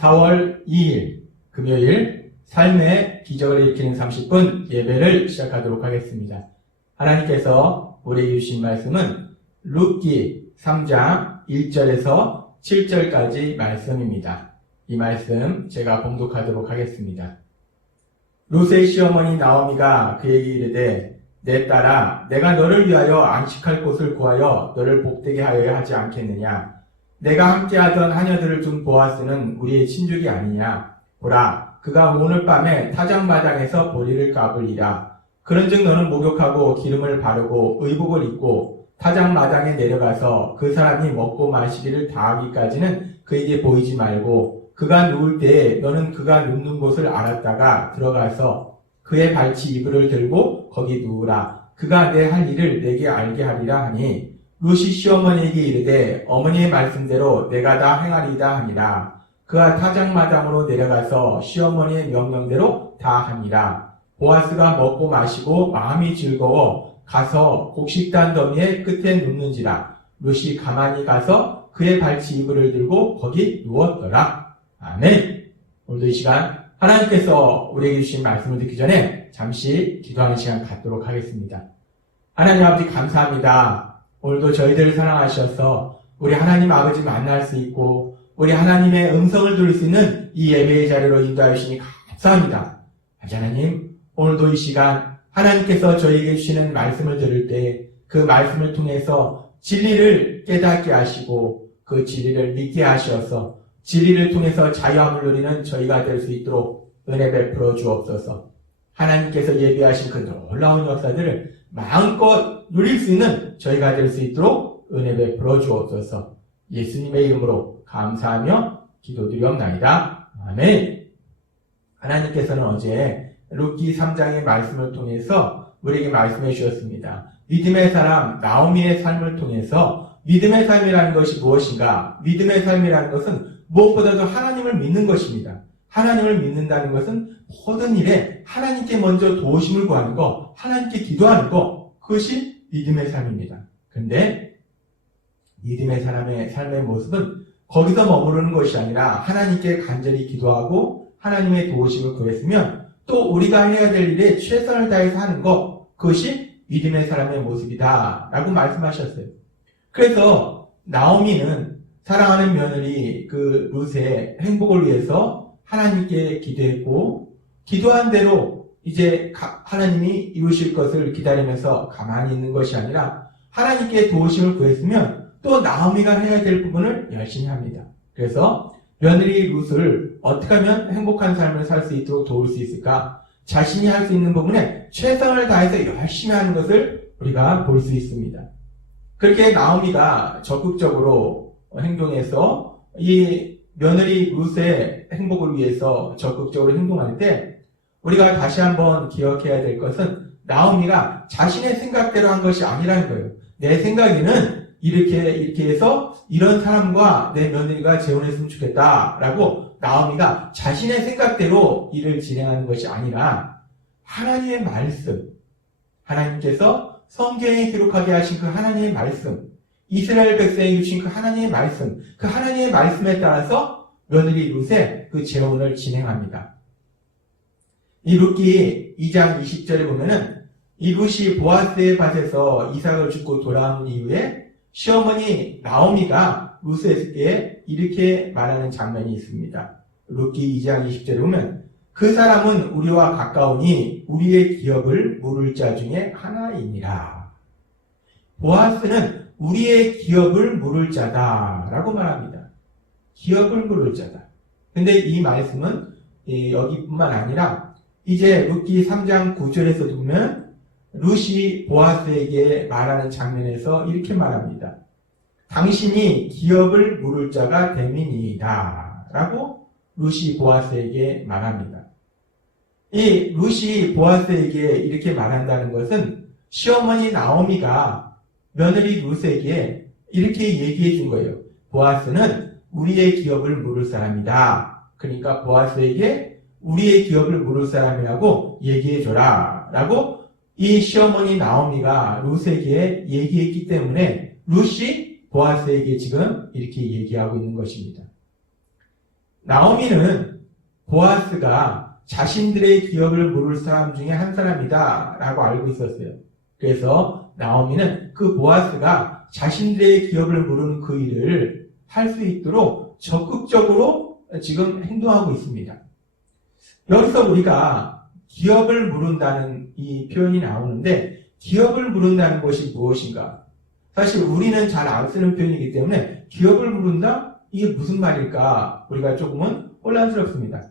4월 2일 금요일 삶의 기적을 일으키는 30분 예배를 시작하도록 하겠습니다. 하나님께서 우리에게 주신 말씀은 룻기 3장 1절에서 7절까지 말씀입니다. 이 말씀 제가 봉독하도록 하겠습니다. 룻의 시어머니 나오미가 그에게 이르되 내 딸아 내가 너를 위하여 안식할 곳을 구하여 너를 복되게 하여야 하지 않겠느냐. 내가 함께하던 하녀들을 둔 보아스는 우리의 친족이 아니냐. 보라 그가 오늘 밤에 타작마당에서 보리를 까불리라. 그런즉 너는 목욕하고 기름을 바르고 의복을 입고 타작마당에 내려가서 그 사람이 먹고 마시기를 다하기까지는 그에게 보이지 말고 그가 누울 때에 너는 그가 눕는 곳을 알았다가 들어가서 그의 발치 이불을 들고 거기 누우라. 그가 내 할 일을 내게 알게 하리라 하니 룻이 시어머니에게 이르되 어머니의 말씀대로 내가 다 행하리이다 하니라. 그가 타작마당으로 내려가서 시어머니의 명령대로 다 하니라. 보아스가 먹고 마시고 마음이 즐거워 가서 곡식단 더미의 끝에 눕는지라. 룻이 가만히 가서 그의 발치 이불을 들고 거기 누웠더라. 아멘. 오늘도 이 시간 하나님께서 우리에게 주신 말씀을 듣기 전에 잠시 기도하는 시간 갖도록 하겠습니다. 하나님 아버지 감사합니다. 오늘도 저희들을 사랑하셔서 우리 하나님 아버지 만날 수 있고 우리 하나님의 음성을 들을 수 있는 이 예배의 자리로 인도하여 주시니 감사합니다. 하나님 오늘도 이 시간 하나님께서 저희에게 주시는 말씀을 들을 때 그 말씀을 통해서 진리를 깨닫게 하시고 그 진리를 믿게 하셔서 진리를 통해서 자유함을 누리는 저희가 될 수 있도록 은혜 베풀어 주옵소서. 하나님께서 예비하신 그 놀라운 역사들을 마음껏 누릴 수 있는 저희가 될 수 있도록 은혜 베풀어 주옵소서. 예수님의 이름으로 감사하며 기도드리옵나이다. 아멘. 하나님께서는 어제 룻기 3장의 말씀을 통해서 우리에게 말씀해 주셨습니다. 믿음의 사람 나오미의 삶을 통해서 믿음의 삶이라는 것이 무엇인가? 믿음의 삶이라는 것은 무엇보다도 하나님을 믿는 것입니다. 하나님을 믿는다는 것은 모든 일에 하나님께 먼저 도우심을 구하는 것, 하나님께 기도하는 것, 그것이 믿음의 삶입니다. 그런데 믿음의 사람의 삶의 모습은 거기서 머무르는 것이 아니라 하나님께 간절히 기도하고 하나님의 도우심을 구했으면 또 우리가 해야 될 일에 최선을 다해서 하는 것, 그것이 믿음의 사람의 모습이다 라고 말씀하셨어요. 그래서 나오미는 사랑하는 며느리 그 룻의 행복을 위해서 하나님께 기도했고 기도한 대로 이제 하나님이 이루실 것을 기다리면서 가만히 있는 것이 아니라 하나님께 도우심을 구했으면 또 나오미가 해야 될 부분을 열심히 합니다. 그래서 며느리 룻을 어떻게 하면 행복한 삶을 살 수 있도록 도울 수 있을까? 자신이 할 수 있는 부분에 최선을 다해서 열심히 하는 것을 우리가 볼 수 있습니다. 그렇게 나오미가 적극적으로 행동해서 이 며느리 룻의 행복을 위해서 적극적으로 행동할 때 우리가 다시 한번 기억해야 될 것은 나오미가 자신의 생각대로 한 것이 아니라는 거예요. 내 생각에는 이렇게 해서 이런 사람과 내 며느리가 재혼했으면 좋겠다라고 나오미가 자신의 생각대로 일을 진행하는 것이 아니라 하나님의 말씀, 하나님께서 성경에 기록하게 하신 그 하나님의 말씀, 이스라엘 백성에게 주신 그 하나님의 말씀, 그 하나님의 말씀에 따라서 며느리 룻의 그 재혼을 진행합니다. 이 룻기 2장 20절에 보면은 이 룻이 보아스의 밭에서 이삭을 줍고 돌아온 이후에 시어머니 나오미가 룻에게 이렇게 말하는 장면이 있습니다. 룻기 2장 20절에 보면 그 사람은 우리와 가까우니 우리의 기업을 물을 자 중에 하나이니라. 보아스는 우리의 기업을 물을 자다라고 말합니다. 기업을 물을 자다. 근데 이 말씀은 여기뿐만 아니라 이제 룻기 3장 9절에서도 보면 룻이 보아스에게 말하는 장면에서 이렇게 말합니다. 당신이 기업을 물을 자가 됨이니이다 라고 룻이 보아스에게 말합니다. 이 룻이 보아스에게 이렇게 말한다는 것은 시어머니 나오미가 며느리 룻에게 이렇게 얘기해 준 거예요. 보아스는 우리의 기업을 물을 사람이다. 그러니까 보아스에게 우리의 기업을 물을 사람이라고 얘기해 줘라 라고 이 시어머니 나오미가 룻에게 얘기했기 때문에 룻이 보아스에게 지금 이렇게 얘기하고 있는 것입니다. 나오미는 보아스가 자신들의 기업을 물을 사람 중에 한 사람이다 라고 알고 있었어요. 그래서 나오미는 그 보아스가 자신들의 기업을 물은 그 일을 할 수 있도록 적극적으로 지금 행동하고 있습니다. 여기서 우리가 기업을 물은다는 이 표현이 나오는데 기업을 물은다는 것이 무엇인가? 사실 우리는 잘 안 쓰는 표현이기 때문에 기업을 물은다? 이게 무슨 말일까? 우리가 조금은 혼란스럽습니다.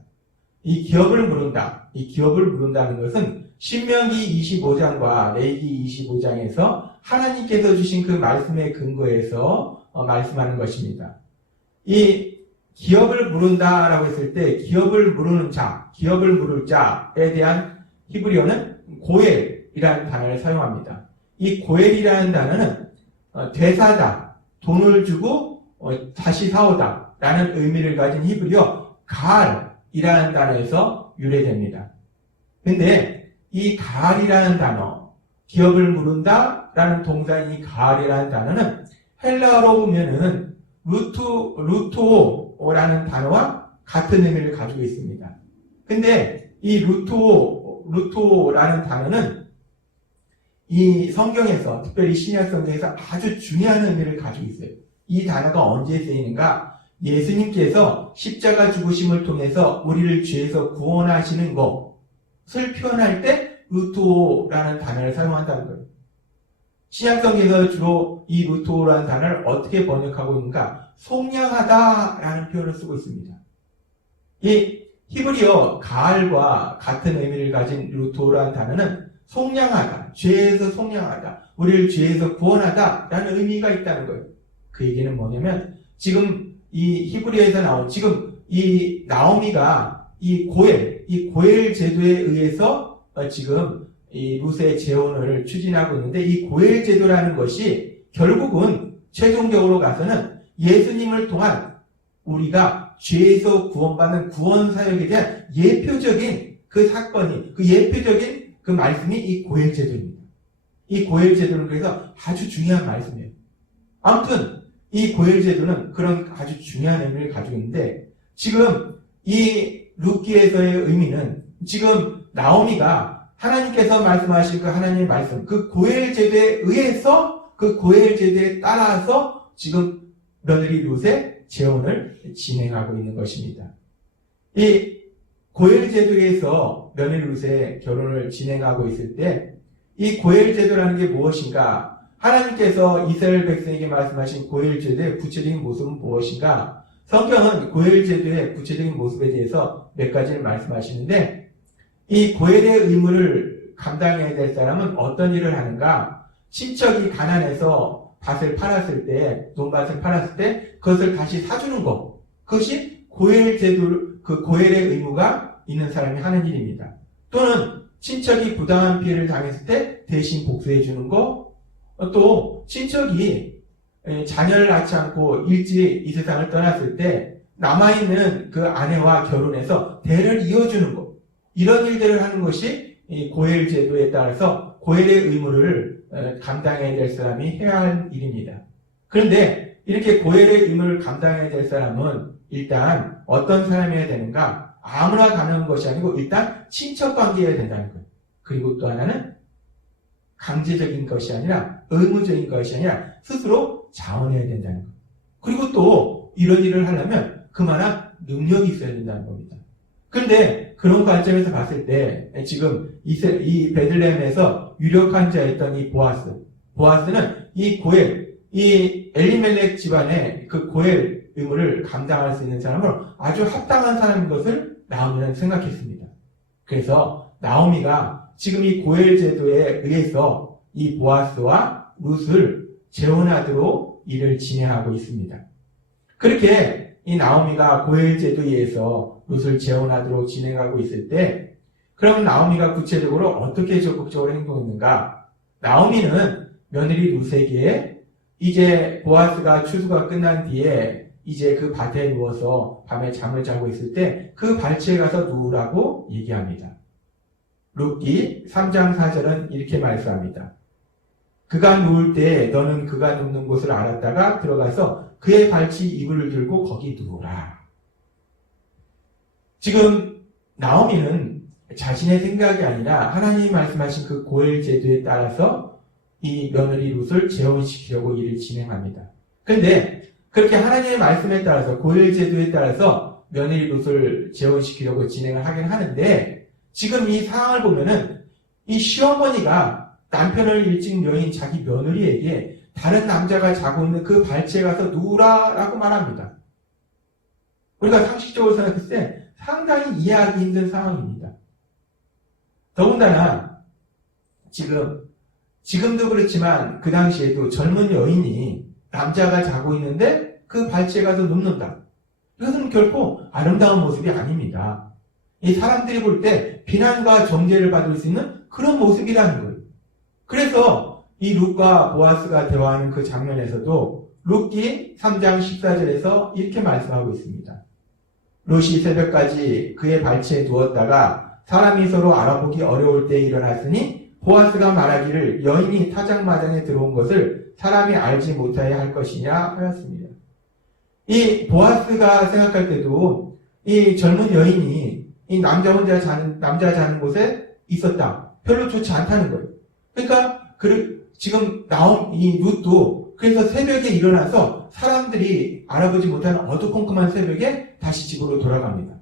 이 기업을 물은다. 이 기업을 물은다는 것은 신명기 25장과 레위기 25장에서 하나님께서 주신 그 말씀의 근거에서 말씀하는 것입니다. 이 기업을 물은다라고 했을 때 기업을 물으는 자, 기업을 물을 자에 대한 히브리어는 고엘이라는 단어를 사용합니다. 이 고엘이라는 단어는 되사다, 돈을 주고 다시 사오다 라는 의미를 가진 히브리어 가알이라는 단어에서 유래됩니다. 근데 이 가알이라는 단어, 기업을 물은다 라는 동사인 이 가알이라는 단어는 헬라어로 보면은 루토라는 단어와 같은 의미를 가지고 있습니다. 근데 이 루토라는 단어는 이 성경에서, 특별히 신약 성경에서 아주 중요한 의미를 가지고 있어요. 이 단어가 언제 쓰이는가? 예수님께서 십자가 죽으심을 통해서 우리를 죄에서 구원하시는 것을 표현할 때 루토라는 단어를 사용한다는 거예요. 신약성경에서 주로 이 루토라는 단어를 어떻게 번역하고 있는가? 속량하다라는 표현을 쓰고 있습니다. 이 히브리어 가알과 같은 의미를 가진 루토라는 단어는 속량하다, 죄에서 속량하다, 우리를 죄에서 구원하다라는 의미가 있다는 거예요. 그 얘기는 뭐냐면 지금 이 히브리어에서 나온 지금 이 나오미가 이 고엘 제도에 의해서 지금 이 룻의 재혼을 추진하고 있는데 이 고엘 제도라는 것이 결국은 최종적으로 가서는 예수님을 통한 우리가 죄에서 구원받는 구원 사역에 대한 예표적인 그 사건이 그 예표적인 그 말씀이 이 고엘 제도입니다. 이 고엘 제도는 그래서 아주 중요한 말씀이에요. 아무튼 이 고엘 제도는 그런 아주 중요한 의미를 가지고 있는데 지금 이 룻기에서의 의미는 지금 나오미가 하나님께서 말씀하신 그 하나님의 말씀, 그 고엘 제도에 의해서 그 고엘 제도에 따라서 지금 며느리 룻의 재혼을 진행하고 있는 것입니다. 이 고엘 제도에서 며느리 룻의 결혼을 진행하고 있을 때 이 고엘 제도라는 게 무엇인가? 하나님께서 이스라엘 백성에게 말씀하신 고엘 제도의 구체적인 모습은 무엇인가? 성경은 고엘 제도의 구체적인 모습에 대해서 몇 가지를 말씀하시는데 이 고엘의 의무를 감당해야 될 사람은 어떤 일을 하는가? 친척이 가난해서 밭을 팔았을 때, 논밭을 팔았을 때 그것을 다시 사주는 것. 그것이 고엘 제도, 그 고엘의 의무가 있는 사람이 하는 일입니다. 또는 친척이 부당한 피해를 당했을 때 대신 복수해 주는 것. 또 친척이 자녀를 낳지 않고 일찍 이 세상을 떠났을 때 남아있는 그 아내와 결혼해서 대를 이어주는 것. 이런 일들을 하는 것이 이 고엘 제도에 따라서 고엘의 의무를 감당해야 될 사람이 해야 할 일입니다. 그런데 이렇게 고엘의 의무를 감당해야 될 사람은 일단 어떤 사람이어야 되는가? 아무나 가능한 것이 아니고 일단 친척 관계여야 된다는 거예요. 그리고 또 하나는 강제적인 것이 아니라 의무적인 것이 아니라 스스로 자원해야 된다는 거예요. 그리고 또 이런 일을 하려면 그만한 능력이 있어야 된다는 겁니다. 그런데 그런 관점에서 봤을 때 지금 이 베들레헴에서 유력한 자였던 이 보아스는 이 고엘, 이 엘리멜렉 집안의 그 고엘 의무를 감당할 수 있는 사람으로 아주 합당한 사람인 것을 나오미는 생각했습니다. 그래서 나오미가 지금 이 고엘 제도에 의해서 이 보아스와 룻을 재혼하도록 일을 진행하고 있습니다. 그렇게 이 나오미가 고엘 제도에 의해서 룻을 재혼하도록 진행하고 있을 때 그럼 나오미가 구체적으로 어떻게 적극적으로 행동했는가? 나오미는 며느리 룻에게 이제 보아스가 추수가 끝난 뒤에 이제 그 밭에 누워서 밤에 잠을 자고 있을 때 그 발치에 가서 누우라고 얘기합니다. 룻기 3장 4절은 이렇게 말씀합니다. 그가 누울 때 너는 그가 눕는 곳을 알았다가 들어가서 그의 발치 이불을 들고 거기 누우라. 지금 나오미는 자신의 생각이 아니라 하나님이 말씀하신 그 고엘 제도에 따라서 이 며느리 룻을 재혼시키려고 일을 진행합니다. 그런데 그렇게 하나님의 말씀에 따라서 고엘 제도에 따라서 며느리 룻을 재혼시키려고 진행을 하긴 하는데 지금 이 상황을 보면은 이 시어머니가 남편을 일찍 여인 자기 며느리에게 다른 남자가 자고 있는 그 발치에 가서 누우라라고 말합니다. 우리가 상식적으로 생각했을 때 상당히 이해하기 힘든 상황입니다. 더군다나 지금도 그렇지만 그 당시에도 젊은 여인이 남자가 자고 있는데 그 발치에 가서 눕는다. 이것은 결코 아름다운 모습이 아닙니다. 이 사람들이 볼 때 비난과 정죄를 받을 수 있는 그런 모습이라는 거예요. 그래서 이 룻과 보아스가 대화하는 그 장면에서도 룻기 3장 14절에서 이렇게 말씀하고 있습니다. 룻이 새벽까지 그의 발치에 누웠다가 사람이 서로 알아보기 어려울 때 일어났으니 보아스가 말하기를 여인이 타작마당에 들어온 것을 사람이 알지 못하여 할 것이냐 하였습니다. 이 보아스가 생각할 때도 이 젊은 여인이 이 남자 자는 곳에 있었다. 별로 좋지 않다는 거예요. 그러니까 지금 나온 이 룻도 그래서 새벽에 일어나서 사람들이 알아보지 못하는 어두컴컴한 새벽에 다시 집으로 돌아갑니다.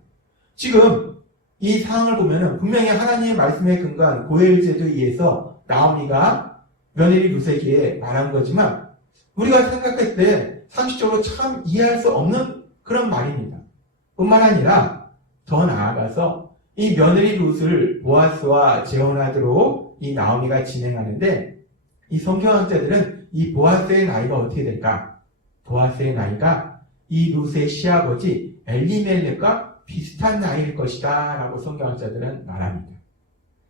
지금 이 상황을 보면은 분명히 하나님의 말씀에 근거한 고엘 제도에 의해서 나오미가 며느리 룻에게 말한 거지만 우리가 생각할 때 상식적으로 참 이해할 수 없는 그런 말입니다. 뿐만 아니라 더 나아가서 이 며느리 룻을 보아스와 재혼하도록 이 나오미가 진행하는데 이 성경학자들은 이 보아스의 나이가 어떻게 될까? 보아스의 나이가 이 룻의 시아버지 엘리멜렉과 비슷한 나이일 것이다 라고 성경학자들은 말합니다.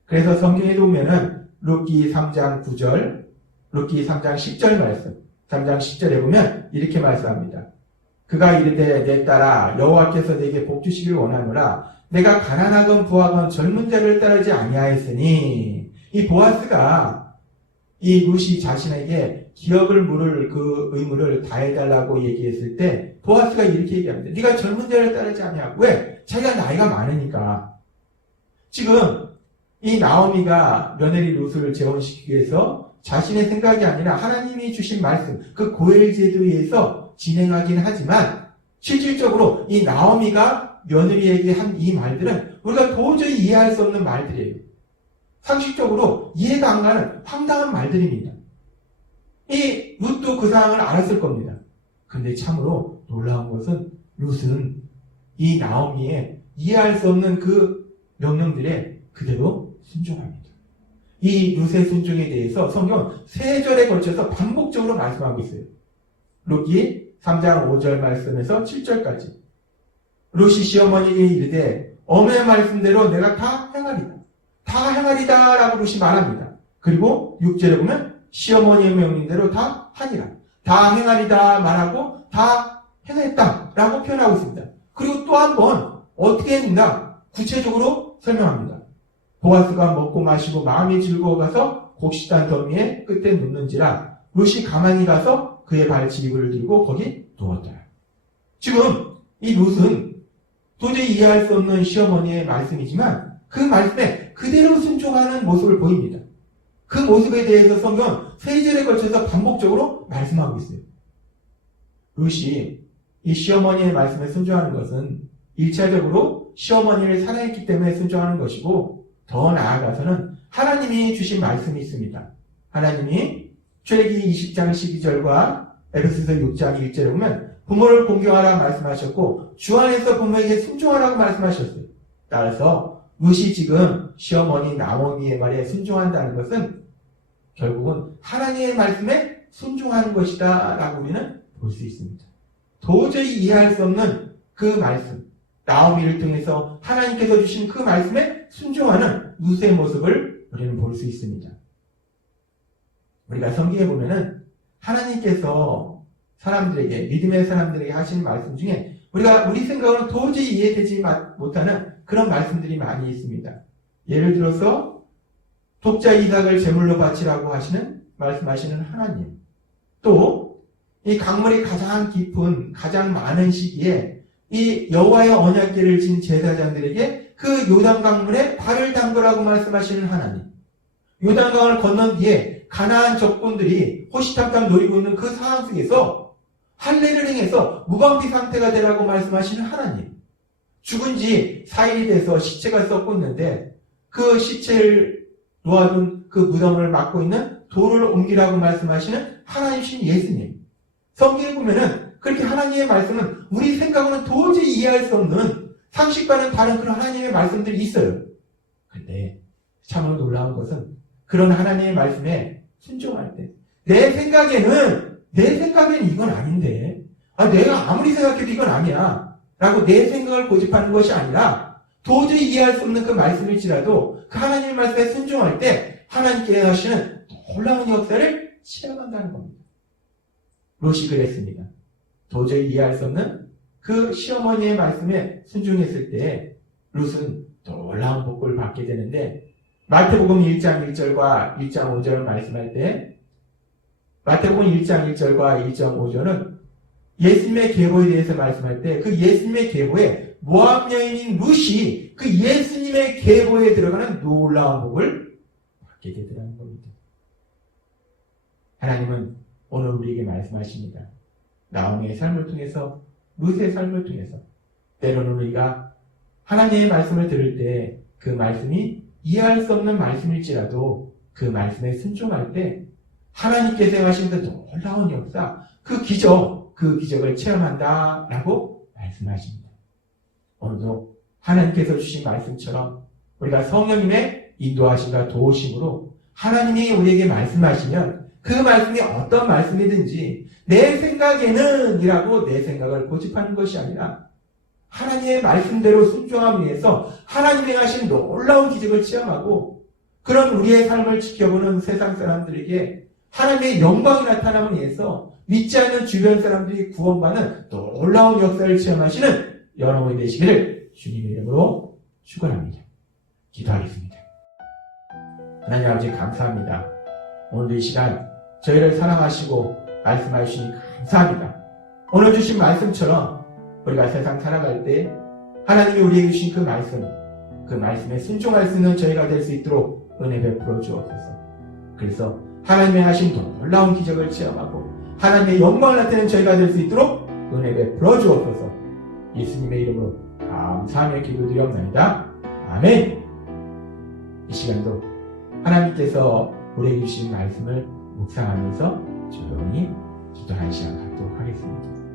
그래서 성경에 보면은 룻기 3장 9절, 룻기 3장 10절 말씀, 3장 10절에 보면 이렇게 말씀합니다. 그가 이르되 내 딸아 여호와께서 내게 복 주시길 원하노라. 내가 가난하건 부하건 젊은 자를 따르지 아니하였으니 이 보아스가 이 룻이 자신에게 기업을 물을 그 의무를 다해달라고 얘기했을 때 보아스가 이렇게 얘기합니다. 네가 젊은 자를 따르지 아니하고 왜? 자기가 나이가 많으니까. 지금 이 나오미가 며느리 룻을 재혼시키기 위해서 자신의 생각이 아니라 하나님이 주신 말씀, 그 고엘 제도에 의해서 진행하긴 하지만 실질적으로 이 나오미가 며느리에게 한 이 말들은 우리가 도저히 이해할 수 없는 말들이에요. 상식적으로 이해가 안 가는 황당한 말들입니다. 이 룻도 그 상황을 알았을 겁니다. 근데 참으로 놀라운 것은 룻은 이 나오미의 이해할 수 없는 그 명령들에 그대로 순종합니다. 이 룻의 순종에 대해서 성경은 3절에 걸쳐서 반복적으로 말씀하고 있어요. 룻기 3장 5절 말씀에서 7절까지. 룻이 시어머니에게 이르되 어머니의 말씀대로 내가 다 행하리다. 다 행하리다 라고 룻이 말합니다. 그리고 6절에 보면 시어머니의 명령대로 다 하니라. 다 행하리다 말하고 다 행했다 라고 표현하고 있습니다. 그리고 또 한 번 어떻게 했는가 구체적으로 설명합니다. 보아스가 먹고 마시고 마음이 즐거워가서 곡식단 더미의 끝에 눕는지라 룻이 가만히 가서 그의 발치 이불을 들고 거기 누웠더라. 지금 이 룻은 도저히 이해할 수 없는 시어머니의 말씀이지만 그 말씀에 그대로 순종하는 모습을 보입니다. 그 모습에 대해서 성경은 3절에 걸쳐서 반복적으로 말씀하고 있어요. 룻이 이 시어머니의 말씀에 순종하는 것은 1차적으로 시어머니를 사랑했기 때문에 순종하는 것이고 더 나아가서는 하나님이 주신 말씀이 있습니다. 하나님이 출애굽기 20장 12절과 에베소서 6장 1절에 보면 부모를 공경하라 말씀하셨고 주 안에서 부모에게 순종하라고 말씀하셨어요. 따라서 룻이 지금 시어머니 나오미의 말에 순종한다는 것은 결국은 하나님의 말씀에 순종하는 것이다 라고 우리는 볼 수 있습니다. 도저히 이해할 수 없는 그 말씀, 나오미를 통해서 하나님께서 주신 그 말씀에 순종하는 룻의 모습을 우리는 볼 수 있습니다. 우리가 성경에 보면은 하나님께서 사람들에게, 믿음의 사람들에게 하신 말씀 중에 우리 생각으로는 도저히 이해되지 못하는 그런 말씀들이 많이 있습니다. 예를 들어서 독자 이삭을 제물로 바치라고 말씀하시는 하나님. 또 이 강물이 가장 깊은, 가장 많은 시기에 이 여호와의 언약궤를 진 제사장들에게 그 요단강물에 발을 담그라고 말씀하시는 하나님. 요단강을 건넌 뒤에 가나안 적군들이 호시탐탐 노리고 있는 그 상황 속에서 할례를 행해서 무방비 상태가 되라고 말씀하시는 하나님. 죽은 지 4일이 돼서 시체가 썩고 있는데 그 시체를 놓아둔 그 무덤을 막고 있는 돌을 옮기라고 말씀하시는 하나님이신 예수님. 성경에 보면은 그렇게 하나님의 말씀은 우리 생각으로는 도저히 이해할 수 없는 상식과는 다른 그런 하나님의 말씀들이 있어요. 근데 참으로 놀라운 것은 그런 하나님의 말씀에 순종할 때 내 생각에는 이건 아닌데 내가 아무리 생각해도 이건 아니야 라고 내 생각을 고집하는 것이 아니라 도저히 이해할 수 없는 그 말씀일지라도 그 하나님의 말씀에 순종할 때 하나님께서 하시는 놀라운 역사를 체험한다는 겁니다. 롯이 그랬습니다. 도저히 이해할 수 없는 그 시어머니의 말씀에 순종했을 때 롯은 놀라운 복을 받게 되는데 마태복음 1장 1절과 1장 5절을 말씀할 때 마태복음 1장 1절과 1장 5절은 예수님의 계보에 대해서 말씀할 때 그 예수님의 계보에 모압 여인인 룻이 그 예수님의 계보에 들어가는 놀라운 복을 받게 되더라는 겁니다. 하나님은 오늘 우리에게 말씀하십니다. 나오미의 삶을 통해서 룻의 삶을 통해서 때로는 우리가 하나님의 말씀을 들을 때 그 말씀이 이해할 수 없는 말씀일지라도 그 말씀에 순종할 때 하나님께서 하신 그 놀라운 역사, 그 기적을 체험한다라고 말씀하십니다. 오늘도 하나님께서 주신 말씀처럼 우리가 성령님의 인도하심과 도우심으로 하나님이 우리에게 말씀하시면 그 말씀이 어떤 말씀이든지 내 생각에는 이라고 내 생각을 고집하는 것이 아니라 하나님의 말씀대로 순종함 위해서 하나님이 하신 놀라운 기적을 체험하고 그런 우리의 삶을 지켜보는 세상 사람들에게 하나님의 영광이 나타남을 위해서 믿지 않는 주변 사람들이 구원받는 놀라운 역사를 체험하시는 여러분이 되시기를 주님의 이름으로 축원합니다. 기도하겠습니다. 하나님 아버지 감사합니다. 오늘도 이 시간 저희를 사랑하시고 말씀해 주시니 감사합니다. 오늘 주신 말씀처럼 우리가 세상 살아갈 때 하나님이 우리에게 주신 그 말씀에 순종할 수 있는 저희가 될 수 있도록 은혜 베풀어 주옵소서. 그래서 하나님의 하신 놀라운 기적을 체험하고 하나님의 영광을 나타내는 저희가 될 수 있도록 은혜 베풀어 주옵소서. 예수님의 이름으로 감사하며 기도드리옵나이다. 아멘. 이 시간도 하나님께서 우리에게 주신 말씀을 묵상하면서 조용히 기도하는 시간 갖도록 하겠습니다.